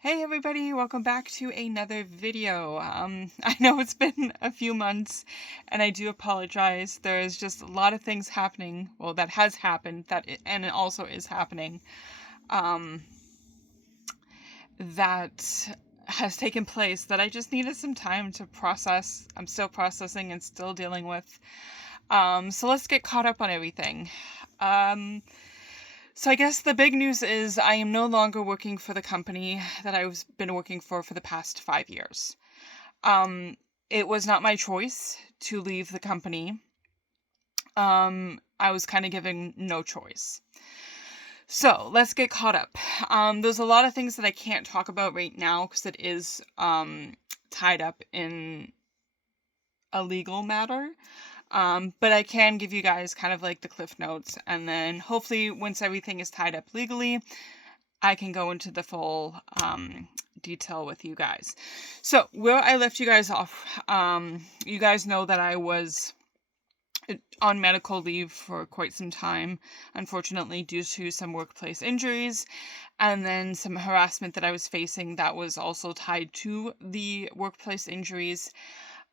Hey everybody, welcome back to another video. I know it's been a few months and I do apologize. There's just a lot of things happening, well, that has happened, and it also is happening, um, that has taken place that I just needed some time to process. I'm still processing and still dealing with. So let's get caught up on everything. So I guess the big news is I am no longer working for the company that I've been working for the past 5 years. It was not my choice to leave the company. I was kind of given no choice. So let's get caught up. There's a lot of things that I can't talk about right now because it is tied up in a legal matter. But I can give you guys kind of like the cliff notes, and then hopefully once everything is tied up legally, I can go into the full detail with you guys. So where I left you guys off, you guys know that I was on medical leave for quite some time, unfortunately due to some workplace injuries, and then some harassment that I was facing that was also tied to the workplace injuries.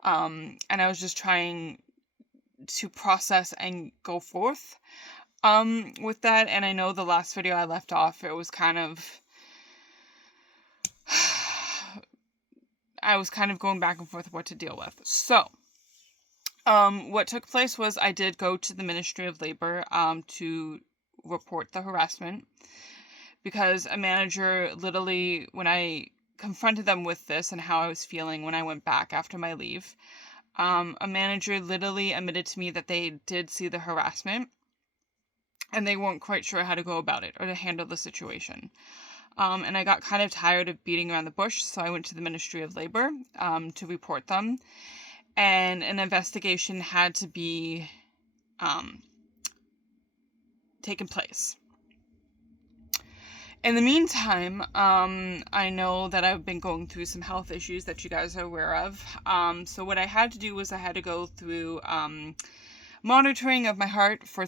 And I was just trying to process and go forth with that. And I know the last video I left off, it was kind of I was kind of going back and forth what to deal with. So what took place was I did go to the Ministry of Labor to report the harassment, because a manager literally, when I confronted them with this and how I was feeling when I went back after my leave, a manager literally admitted to me that they did see the harassment and they weren't quite sure how to go about it or to handle the situation. And I got kind of tired of beating around the bush, so I went to the Ministry of Labor to report them. And an investigation had to be taken place. In the meantime, I know that I've been going through some health issues that you guys are aware of. So what I had to do was I had to go through monitoring of my heart for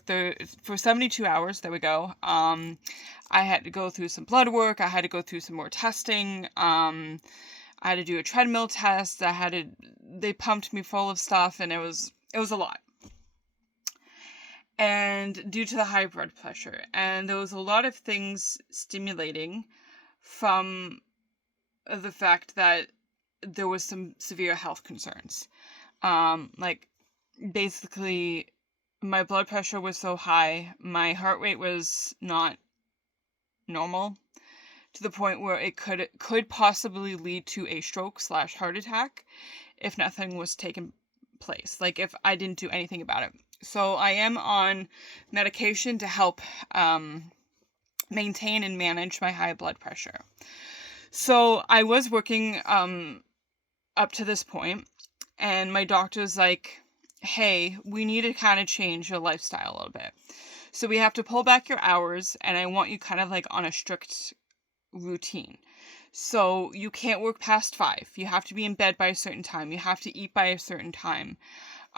72 hours. There we go. I had to go through some blood work. I had to go through some more testing. I had to do a treadmill test. They pumped me full of stuff, and it was a lot. And due to the high blood pressure, and there was a lot of things stimulating from the fact that there was some severe health concerns. Like basically my blood pressure was so high, my heart rate was not normal, to the point where it could possibly lead to a stroke / heart attack if nothing was taken place, like if I didn't do anything about it. So I am on medication to help maintain and manage my high blood pressure. So I was working up to this point, and my doctor's like, hey, we need to kind of change your lifestyle a little bit. So we have to pull back your hours, and I want you kind of like on a strict routine. So you can't work past 5. You have to be in bed by a certain time. You have to eat by a certain time.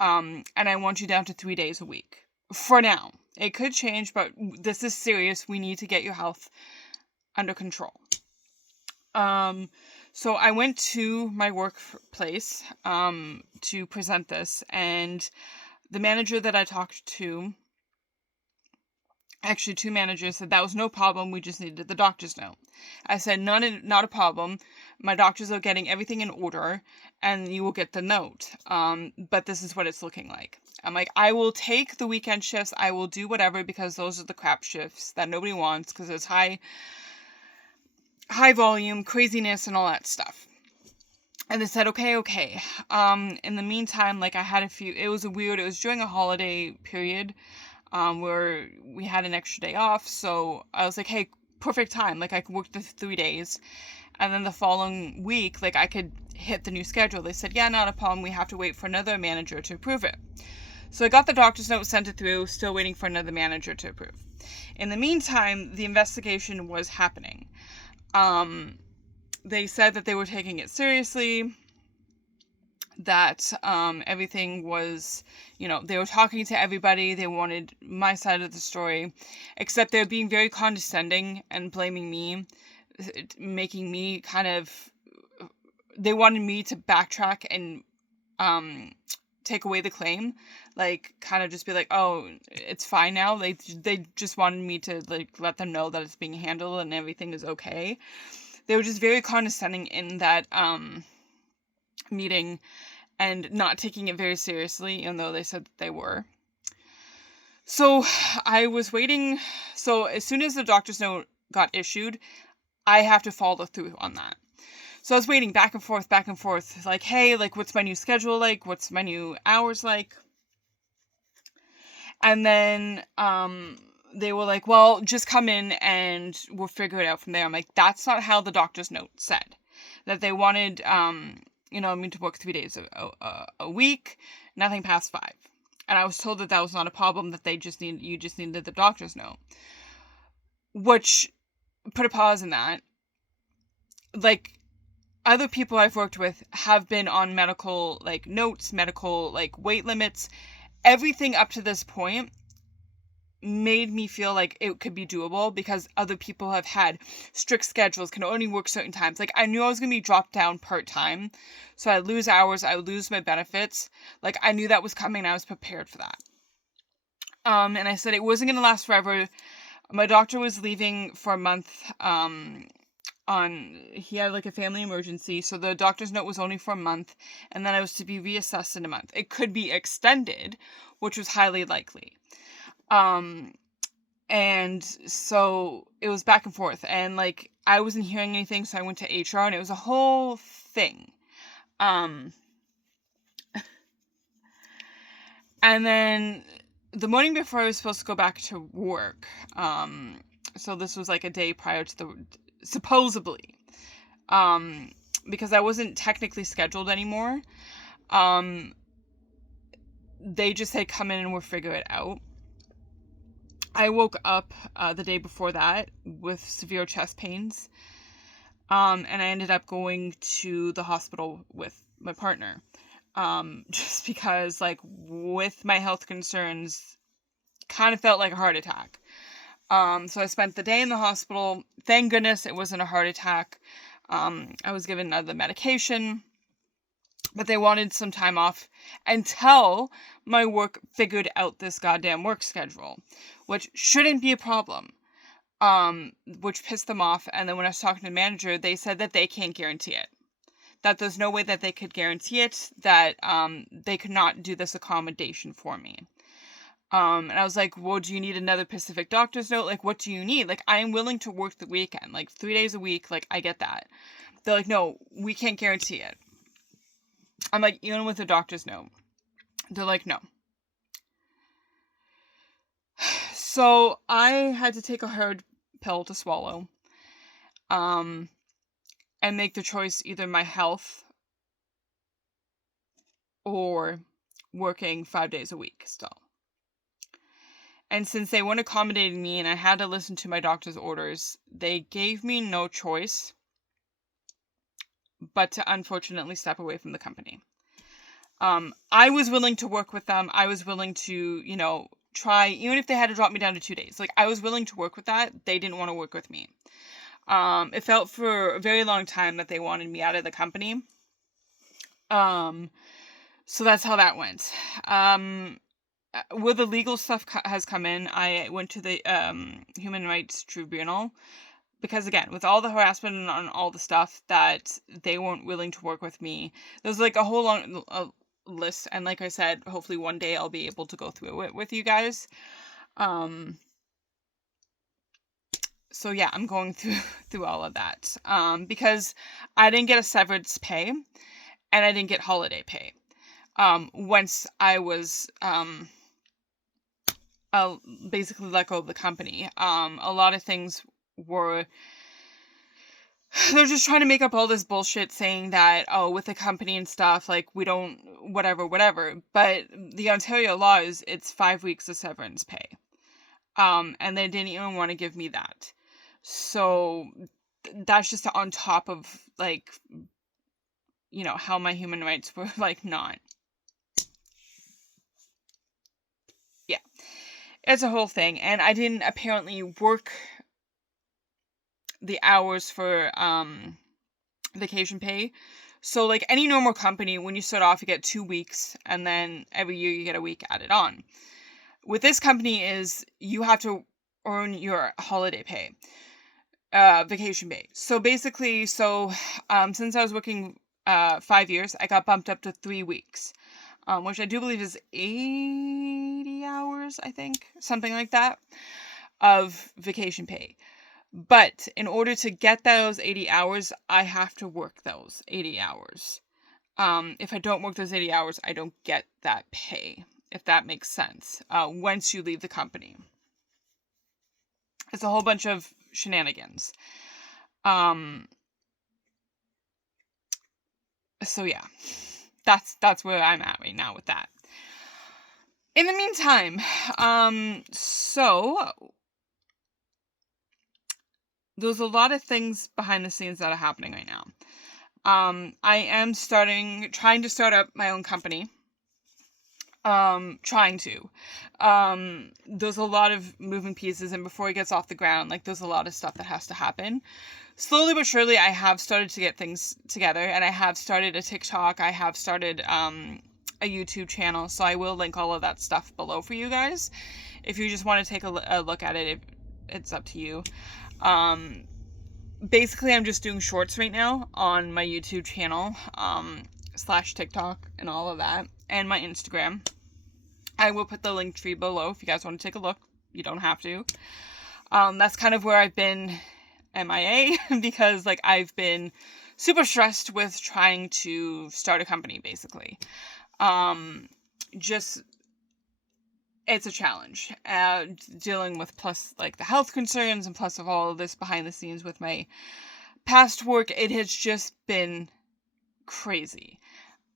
And I want you down to 3 days a week. For now. It could change, but this is serious. We need to get your health under control. So I went to my workplace to present this, and the manager that I talked to, actually 2 managers, said that was no problem, we just needed the doctor's note. I said, not a problem, my doctors are getting everything in order, and you will get the note, but this is what it's looking like. I'm like, I will take the weekend shifts, I will do whatever, because those are the crap shifts that nobody wants, because it's high volume, craziness, and all that stuff. And they said, okay. In the meantime, like I had it was during a holiday period, where we had an extra day off, so I was like, hey, perfect time, like I could work the 3 days, and then the following week, like I could hit the new schedule. They said, yeah, not a problem, we have to wait for another manager to approve it. So I got the doctor's note, sent it through, still waiting for another manager to approve. In the meantime, the investigation was happening. They said that they were taking it seriously, that everything was, they were talking to everybody, they wanted my side of the story, except they're being very condescending and blaming me, making me they wanted me to backtrack and take away the claim, like kind of just be like, oh, it's fine now. They just wanted me to like let them know that it's being handled and everything is okay. They were just very condescending in that meeting and not taking it very seriously, even though they said that they were. So I was waiting. So as soon as the doctor's note got issued, I have to follow through on that. So I was waiting back and forth, like, hey, like, what's my new schedule like? What's my new hours like? And then they were like, well, just come in and we'll figure it out from there. I'm like, that's not how the doctor's note said. That they wanted, me to work 3 days a week, nothing past 5. And I was told that was not a problem, that you just needed the doctor's note. Which, put a pause in that. Like, other people I've worked with have been on medical, like, notes, medical, like, weight limits. Everything up to this point made me feel like it could be doable because other people have had strict schedules, can only work certain times. Like, I knew I was going to be dropped down part-time, so I'd lose hours, I would lose my benefits. Like, I knew that was coming, and I was prepared for that. And I said it wasn't going to last forever. My doctor was leaving for a month, he had like a family emergency, so the doctor's note was only for a month, and then I was to be reassessed in a month. It could be extended, which was highly likely. And so it was back and forth, and like I wasn't hearing anything, so I went to HR, and it was a whole thing. And then the morning before I was supposed to go back to work, so this was like a day prior to supposedly, because I wasn't technically scheduled anymore. They just said, come in and we'll figure it out. I woke up the day before that with severe chest pains, and I ended up going to the hospital with my partner, just because, like, with my health concerns, kind of felt like a heart attack. So I spent the day in the hospital. Thank goodness it wasn't a heart attack. I was given the medication, but they wanted some time off until my work figured out this goddamn work schedule, which shouldn't be a problem, which pissed them off. And then when I was talking to the manager, they said that they can't guarantee it, that there's no way that they could guarantee it, that they could not do this accommodation for me. And I was like, well, do you need another Pacific doctor's note? Like, what do you need? Like, I am willing to work the weekend, like 3 days a week. Like, I get that. They're like, no, we can't guarantee it. I'm like, even with a doctor's note. They're like, no. So I had to take a hard pill to swallow, and make the choice, either my health or working 5 days a week still. And since they weren't accommodating me and I had to listen to my doctor's orders, they gave me no choice but to unfortunately step away from the company. I was willing to work with them. I was willing to, try, even if they had to drop me down to 2 days. Like, I was willing to work with that. They didn't want to work with me. It felt for a very long time that they wanted me out of the company. So that's how that went. Where the legal stuff has come in, I went to the Human Rights Tribunal because, again, with all the harassment and on all the stuff that they weren't willing to work with me, there's like a whole long list, and like I said, hopefully one day I'll be able to go through it with you guys. So yeah, I'm going through all of that because I didn't get a severance pay and I didn't get holiday pay once I was basically let go of the company. A lot of things were, they're just trying to make up all this bullshit saying that, oh, with the company and stuff, like, we don't, whatever. But the Ontario law is, it's 5 weeks of severance pay. And they didn't even want to give me that. So that's just on top of, like, how my human rights were, like, not. Yeah. It's a whole thing. And I didn't apparently work the hours for vacation pay. So like any normal company, when you start off, you get 2 weeks, and then every year you get a week added on. With this company is you have to earn your holiday pay, vacation pay. So basically, since I was working 5 years, I got bumped up to 3 weeks, which I do believe is 80 hours, I think, something like that, of vacation pay. But in order to get those 80 hours, I have to work those 80 hours. If I don't work those 80 hours, I don't get that pay, if that makes sense, once you leave the company. It's a whole bunch of shenanigans. So yeah, that's where I'm at right now with that. In the meantime, so there's a lot of things behind the scenes that are happening right now. I am trying to start up my own company. Trying to. There's a lot of moving pieces, and before it gets off the ground, like, there's a lot of stuff that has to happen. Slowly but surely, I have started to get things together, and I have started a TikTok. I have started, a YouTube channel, so I will link all of that stuff below for you guys. If you just want to take a look at it, it's up to you. Basically, I'm just doing shorts right now on my YouTube channel, / TikTok and all of that, and my Instagram. I will put the link tree below if you guys want to take a look. You don't have to. That's kind of where I've been MIA because, like, I've been super stressed with trying to start a company, basically. It's a challenge, dealing with, plus, like, the health concerns, and plus of all of this behind the scenes with my past work. It has just been crazy.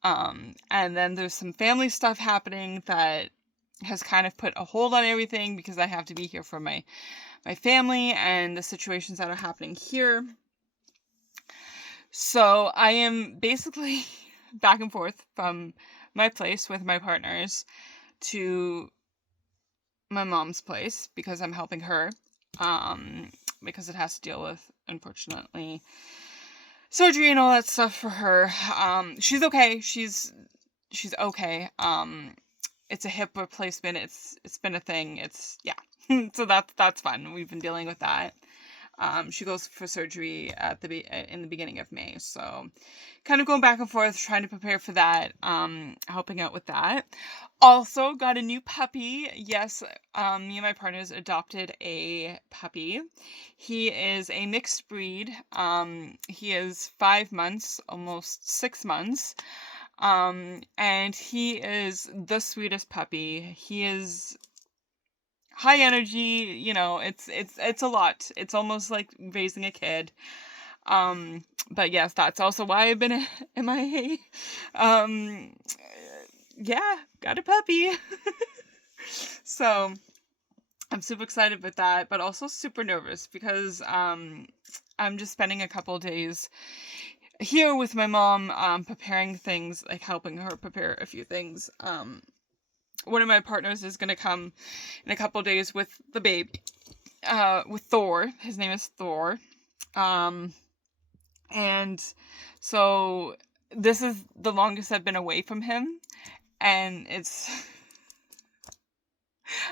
And then there's some family stuff happening that has kind of put a hold on everything because I have to be here for my family and the situations that are happening here. So I am basically back and forth from my place with my partners to my mom's place because I'm helping her, because it has to deal with, unfortunately, surgery and all that stuff for her. She's okay. She's okay. It's a hip replacement. It's been a thing. Yeah. So that's fun. We've been dealing with that. She goes for surgery in the beginning of May. So kind of going back and forth, trying to prepare for that, helping out with that. Also got a new puppy. Yes, me and my partners adopted a puppy. He is a mixed breed. He is 5 months, almost 6 months. And he is the sweetest puppy. He is high energy, it's a lot. It's almost like raising a kid. But yes, that's also why I've been MIA. Yeah, got a puppy. So I'm super excited with that, but also super nervous because I'm just spending a couple days here with my mom, preparing things, like helping her prepare a few things. One of my partners is going to come in a couple days with the baby, with Thor. His name is Thor. And so this is the longest I've been away from him, and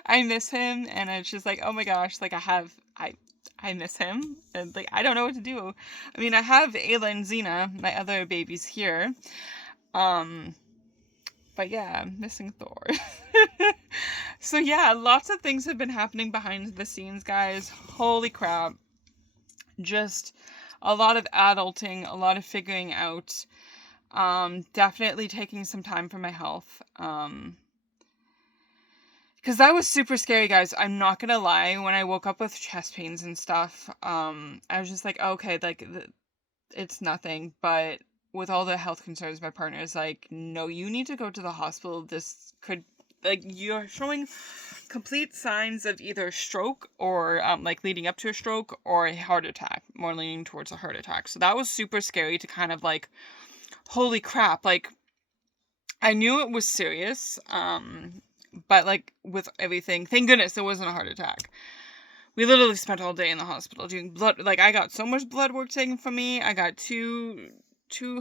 I miss him, and it's just like, oh my gosh, like I miss him, and like I don't know what to do. I mean, I have Ayla and Xena, my other babies, here. But yeah, I'm missing Thor. So yeah, lots of things have been happening behind the scenes, guys. Holy crap. Just a lot of adulting, a lot of figuring out. Definitely taking some time for my health. Because that was super scary, guys. I'm not gonna lie. When I woke up with chest pains and stuff, I was just like, okay, like, it's nothing. But with all the health concerns, my partner is like, no, you need to go to the hospital. This could, like, you're showing complete signs of either stroke or, like, leading up to a stroke or a heart attack, more leaning towards a heart attack. So that was super scary to kind of, like, holy crap, like, I knew it was serious, but, like, with everything, thank goodness it wasn't a heart attack. we literally spent all day in the hospital doing blood. Like, I got so much blood work taken from me. I got two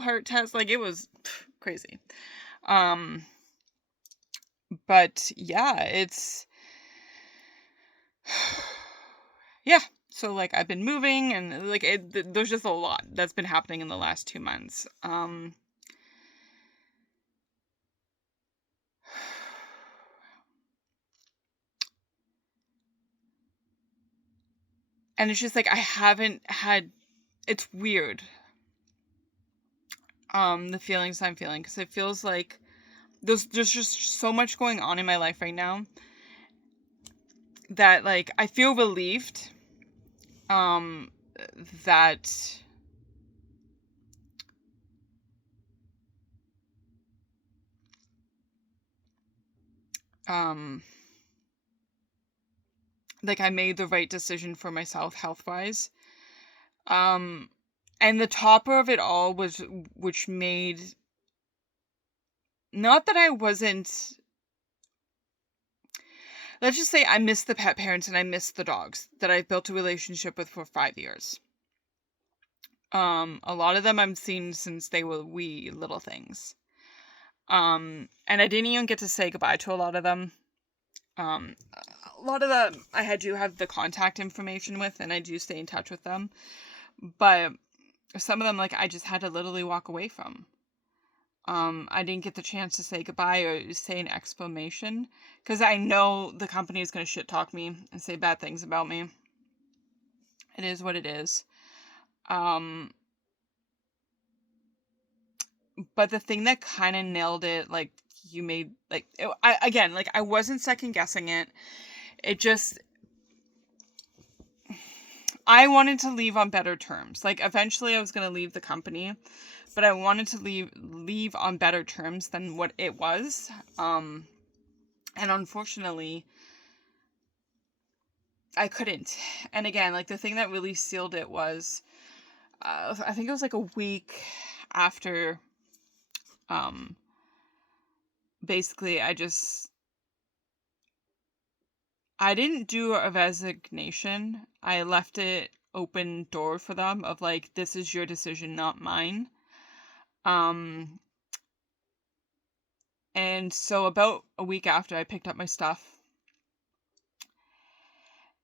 heart tests. Like, it was crazy. But yeah, it's yeah. So like I've been moving and like there's just a lot that's been happening in the last 2 months. And it's just like I haven't had, it's weird. The feelings I'm feeling, because it feels like there's just so much going on in my life right now that like I feel relieved that like I made the right decision for myself health-wise. And the topper of it all was, which made, not that I wasn't, let's just say I miss the pet parents and I miss the dogs that I've built a relationship with for 5 years. A lot of them I've seen since they were wee little things. And I didn't even get to say goodbye to a lot of them. A lot of them I do have the contact information with, and I do stay in touch with them. But some of them, like, I just had to literally walk away from. I didn't get the chance to say goodbye or say an exclamation, because I know the company is going to shit talk me and say bad things about me. It is what it is. But the thing that kind of nailed it, like, you made, like, I wasn't second guessing it. It just, I wanted to leave on better terms. Like, eventually I was going to leave the company, but I wanted to leave on better terms than what it was. And unfortunately, I couldn't. And again, like, the thing that really sealed it was, I think it was like a week after, basically I didn't do a resignation. I left it open door for them of like, this is your decision, not mine. And so about a week after, I picked up my stuff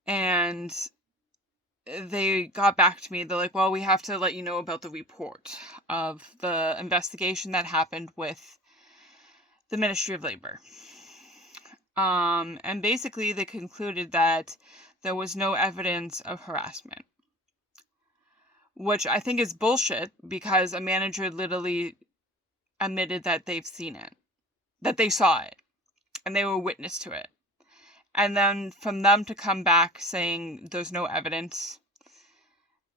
and they got back to me. They're like, well, we have to let you know about the report of the investigation that happened with the Ministry of Labor. And basically they concluded that there was no evidence of harassment, which I think is bullshit, because a manager literally admitted that they've seen it, that they saw it, and they were witness to it. And then from them to come back saying there's no evidence,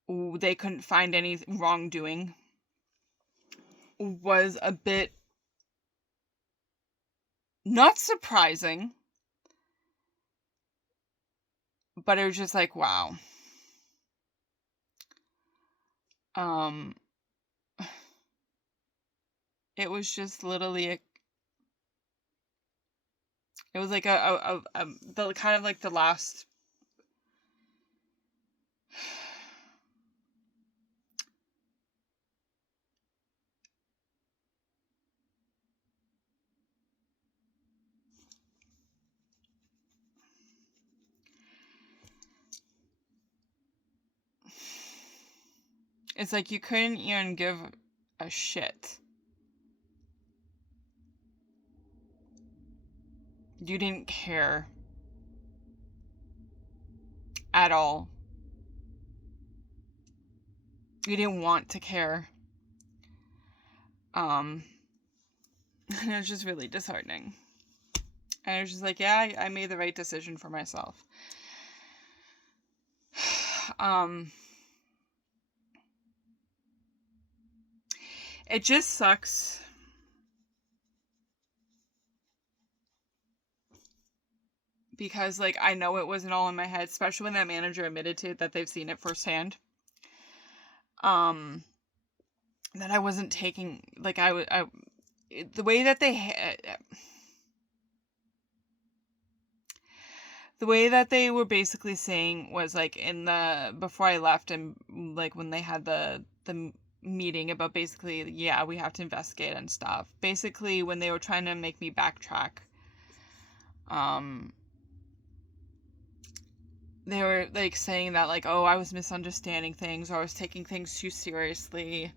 they couldn't find any wrongdoing, was a bit not surprising, but it was just like, wow. It was just literally it was like the kind of like the last, it's like you couldn't even give a shit. You didn't care at all. You didn't want to care. And it was just really disheartening. And I was just like, yeah, I made the right decision for myself. It just sucks. Because, like, I know it wasn't all in my head, especially when that manager admitted to that they've seen it firsthand. That I wasn't taking, like, the way that the way that they were basically saying was like before I left, and like when they had the meeting about basically, yeah, we have to investigate and stuff. Basically, when they were trying to make me backtrack, they were like saying that like, oh, I was misunderstanding things, or I was taking things too seriously,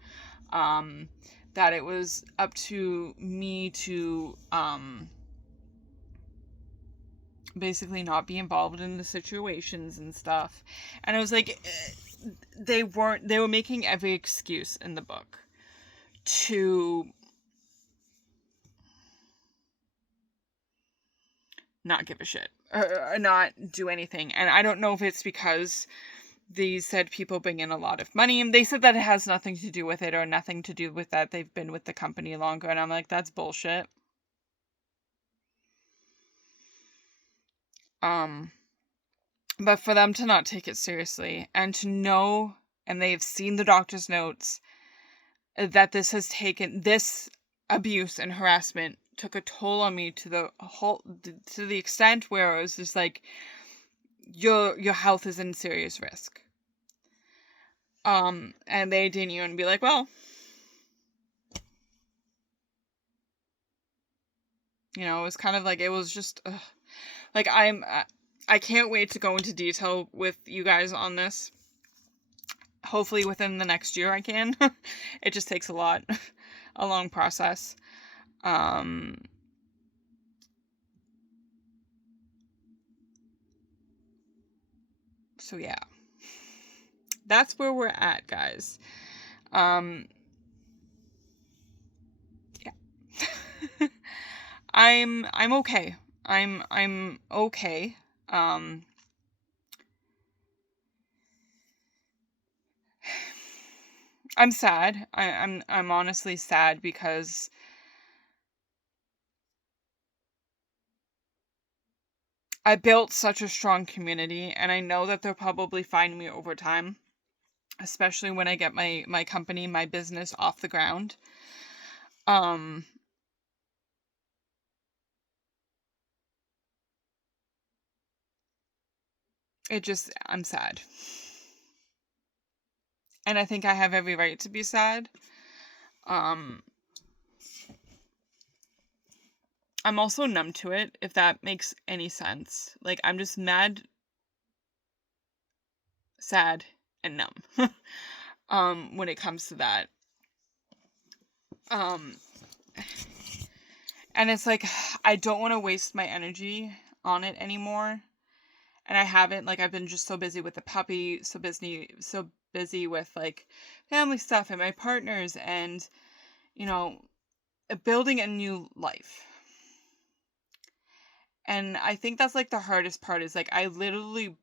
that it was up to me to basically not be involved in the situations and stuff. And it was like, they were making every excuse in the book to not give a shit, or not do anything. And I don't know if it's because these said people bring in a lot of money, and they said that it has nothing to do with it, or nothing to do with that they've been with the company longer, and I'm like, that's bullshit. But for them to not take it seriously, and to know, and they've seen the doctor's notes, that this abuse and harassment took a toll on me to the extent where it was just like, your health is in serious risk. And they didn't even be like, well, it was kind of like, it was just, like, I can't wait to go into detail with you guys on this. Hopefully within the next year I can. It just takes a long process. So yeah. That's where we're at, guys. Yeah. I'm okay. I'm okay. I'm sad. I'm honestly sad because I built such a strong community, and I know that they'll probably find me over time, especially when I get my company, my business off the ground. I'm sad. And I think I have every right to be sad. I'm also numb to it, if that makes any sense. Like, I'm just mad, sad, and numb. When it comes to that. And it's like, I don't want to waste my energy on it anymore. And I haven't, like, I've been just so busy with the puppy, so busy with, like, family stuff and my partners, and, building a new life. And I think that's, like, the hardest part, is, like, I literally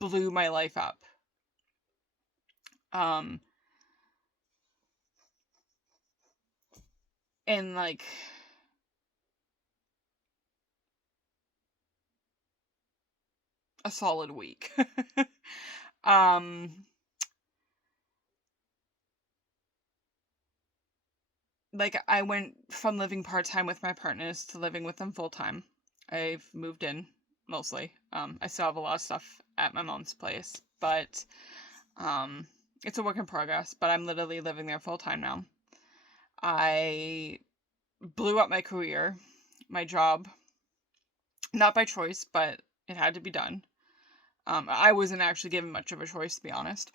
blew my life up. In, like, a solid week. Like, I went from living part-time with my partners to living with them full-time. I've moved in, mostly. I still have a lot of stuff at my mom's place, but it's a work in progress, but I'm literally living there full-time now. I blew up my career, my job, not by choice, but it had to be done. I wasn't actually given much of a choice, to be honest.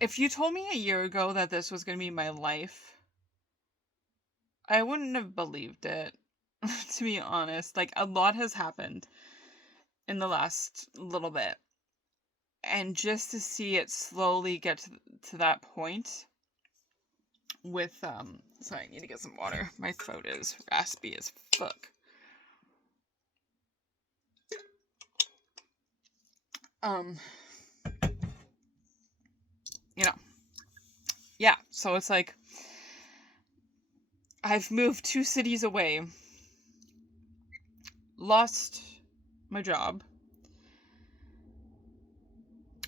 If you told me a year ago that this was going to be my life, I wouldn't have believed it, to be honest. Like, a lot has happened in the last little bit. And just to see it slowly get to that point with, sorry, I need to get some water. My throat is raspy as fuck. Yeah, so it's like, I've moved 2 cities away, lost my job,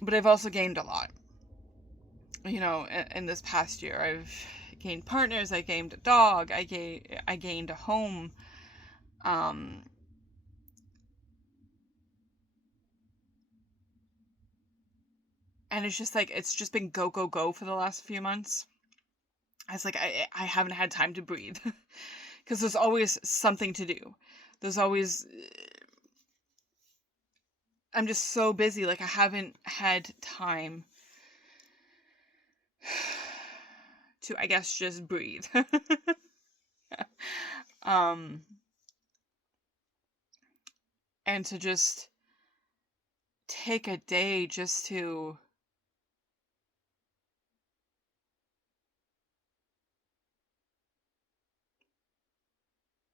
but I've also gained a lot. You know, in this past year, I've gained partners, I gained a dog, I gained a home, and it's just like, it's just been go, go, go for the last few months. It's like, I haven't had time to breathe, because there's always something to do. There's always, I'm just so busy, like, I haven't had time to, I guess, just breathe. um, and to just take a day just to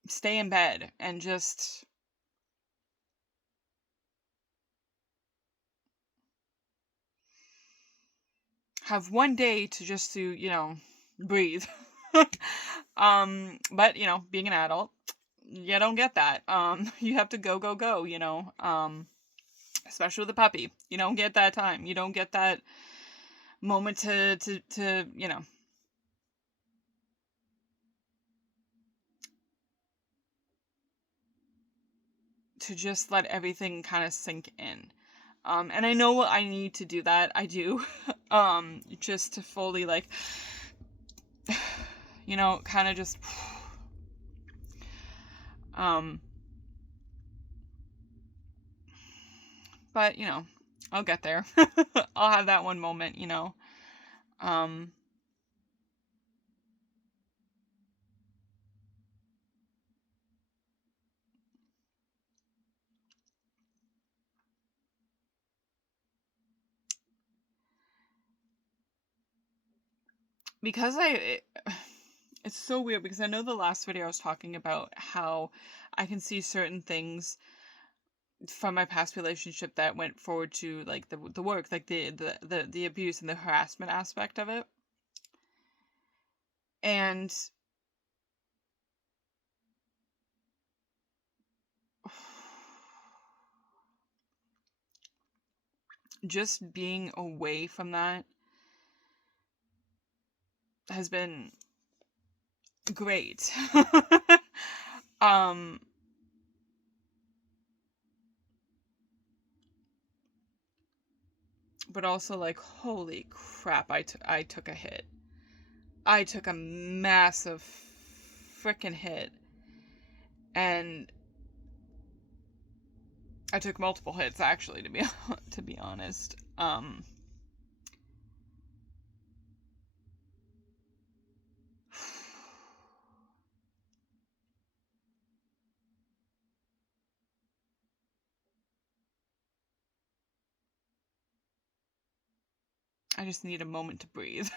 stay in bed and just have one day to just to, you know, breathe. But, you know, being an adult, you don't get that. You have to go, go, go, you know, especially with a puppy. You don't get that time. You don't get that moment to, you know, to just let everything kind of sink in. And I know I need to do that. I do. Just to fully, like, you know, kind of just, but, you know, I'll get there. I'll have that one moment, you know. Because it's so weird, because I know the last video I was talking about how I can see certain things from my past relationship that went forward to, like, the work, like the abuse and the harassment aspect of it. And just being away from that has been great. um but also, like, holy crap, I took a hit. I took a massive freaking hit, and I took multiple hits, actually, to be honest. I just need a moment to breathe.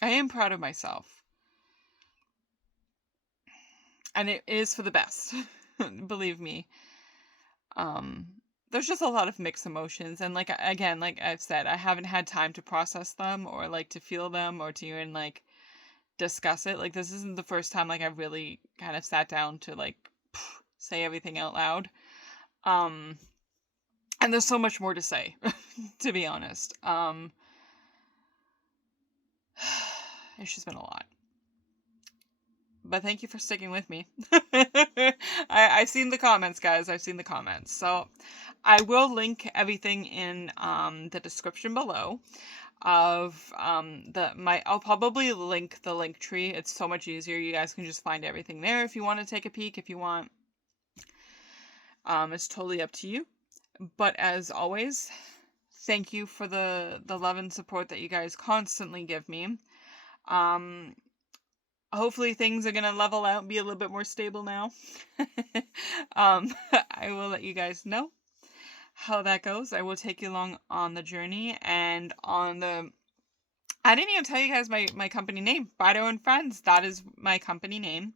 I am proud of myself. And it is for the best. Believe me. There's just a lot of mixed emotions, and, like, again, like I've said, I haven't had time to process them, or, like, to feel them, or to even, like, discuss it. Like, this isn't the first time, like, I've really kind of sat down to, like, say everything out loud. And there's so much more to say, to be honest. It's just been a lot. But thank you for sticking with me. I've seen the comments, guys. I've seen the comments. So I will link everything in the description below of I'll probably link the link tree. It's so much easier. You guys can just find everything there if you want to take a peek, if you want. It's totally up to you. But as always, thank you for the love and support that you guys constantly give me. Hopefully things are gonna level out and be a little bit more stable now. I will let you guys know how that goes. I will take you along on the journey, and on the, I didn't even tell you guys my company name, Bido and Friends. That is my company name.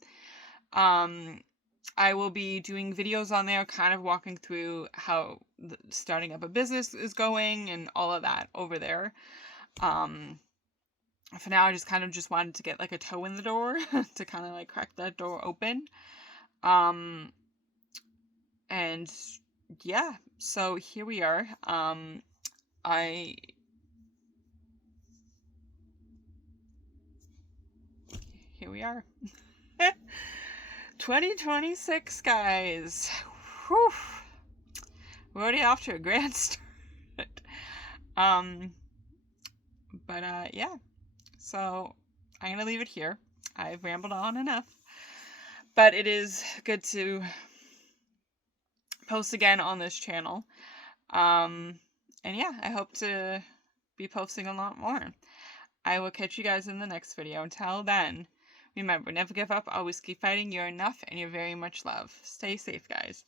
I will be doing videos on there, kind of walking through how starting up a business is going and all of that over there. For now, I just kind of just wanted to get like a toe in the door to kind of like crack that door open. And yeah, so here we are. Here we are. 2026, guys. Whew. We're already off to a grand start. Yeah. So I'm gonna leave it here. I've rambled on enough. But it is good to post again on this channel. And yeah, I hope to be posting a lot more. I will catch you guys in the next video. Until then, remember, never give up, always keep fighting. You're enough, and you're very much loved. Stay safe, guys.